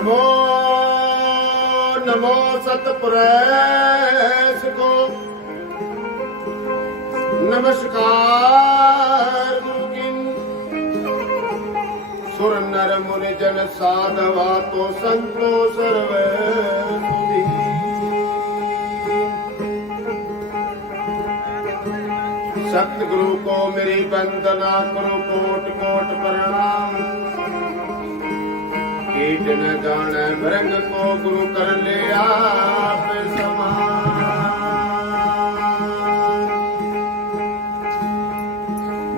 नमो नमो सतपुरुष को नमस्कार गुरु की सुर नर मुनि जन साधवा तो संतो सर्वे सुधी। सतगुरु को मेरी वंदना करो कोट कोट प्रणाम। कीट न जाने भृंग को गुरु कर ले आप समान।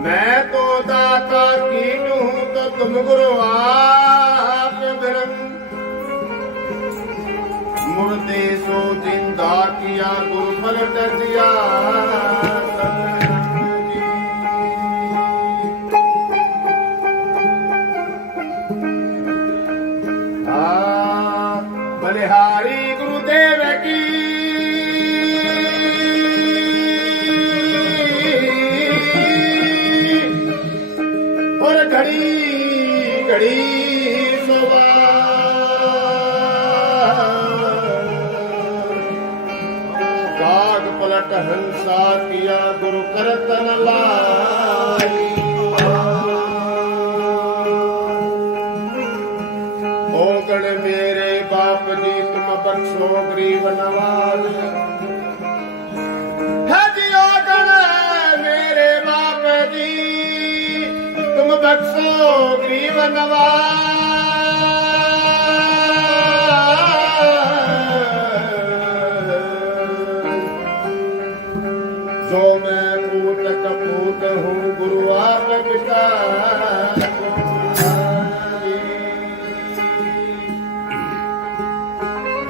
मैं तो दाता कीट हूँ तो तुम गुरु आप भृंग। मुर्दे सो जिंदा किया गुरु पलट दिया। बलिहारी गुरुदेव की और घड़ी घड़ी सोवा काग पलट हंसा किया गुरु करतन लाई। ओ गण मेरे बाप जी तुम बख्शो गरीब नवाज। है जी ओ गण मेरे बाप जी तुम बख्शो गरीब नवाज। जो मैं पूत कपूत हूँ गुरु आप पिता।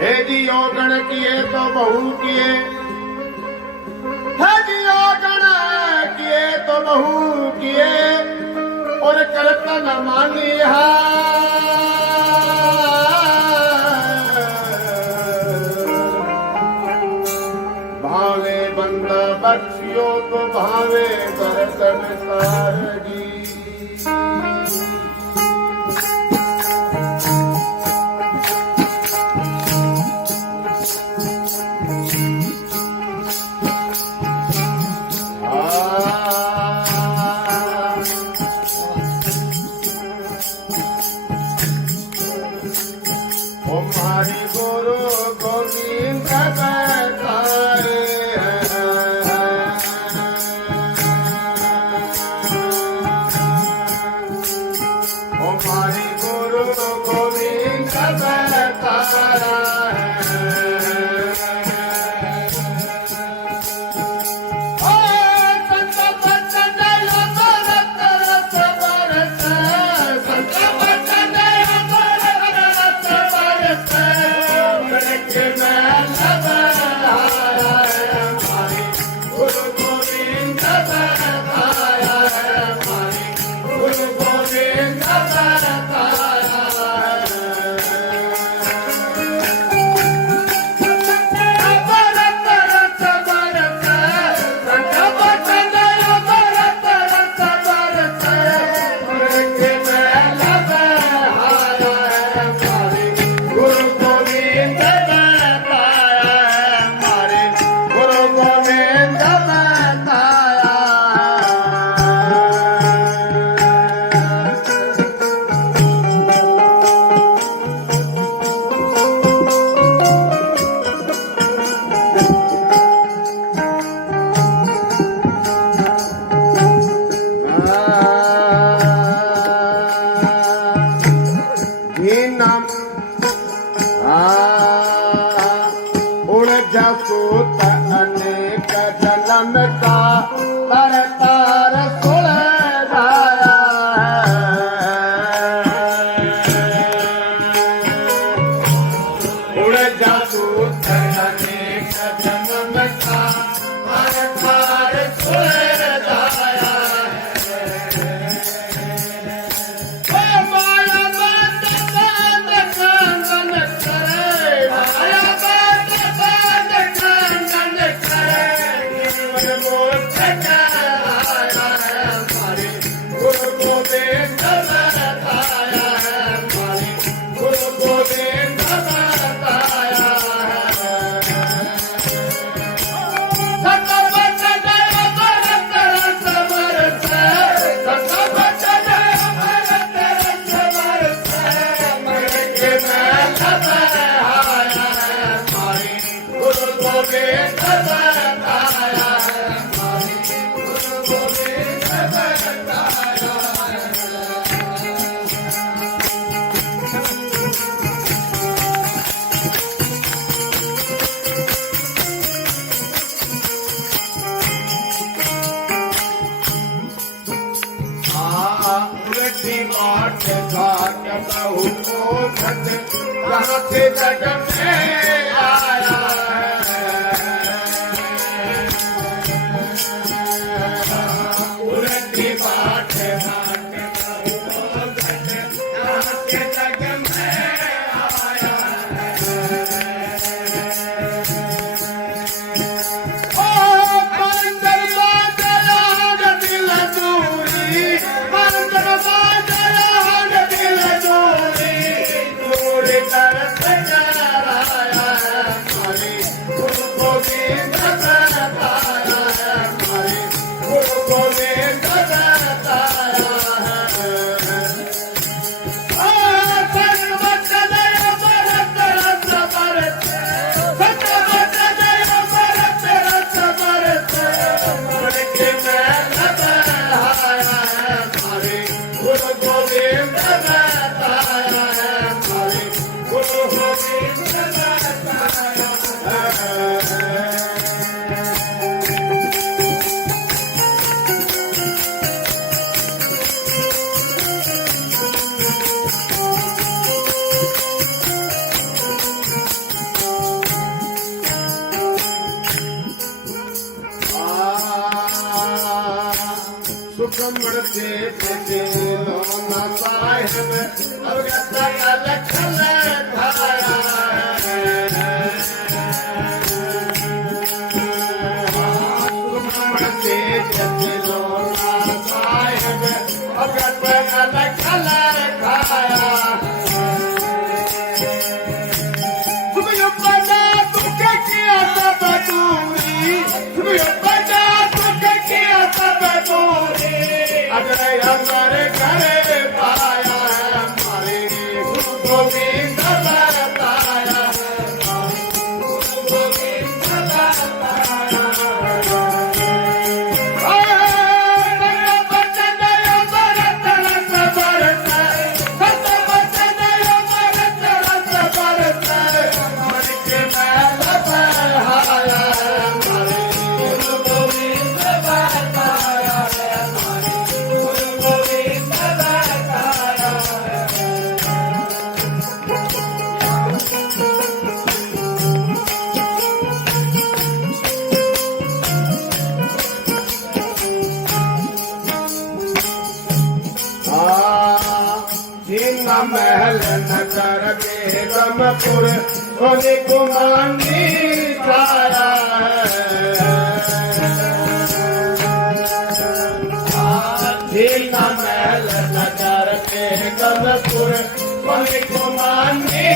हे जियो गण किए तो बहु किए। हे जियो गण किए तो बहु किए और करता न मानिया। भावे बंदा बख्शियो तो भावे बरतन कारगी। उड़ती बाट घाट बहु को घट कहाँ से जग में आया उड़ती बाट घाट बहु को घट कहाँ से जग में आया ओ मंदिर बाजया दिल दूरी मंदिर बाजया दिल दूरी दूर कर सजराया हमारे गुरु गोविंद बताया हमारे गुरु गोविंद बताया सुखमण से दिलो न साहिब अवगत लखन धाया सुखमण से दिलो न साहिब अवगत लखन धाया तुम्हें पता तुमके किया सब दूरी तुम्हें पता तुमके किया सब दूरी अगर हमारे घरे पाया हमारे गुरु गोविंद बताया गुरु गोविंद बताया महल नगर बेगमपुर सोने कुमानी छाया महल नगर बेगमपुर सोने कुमानी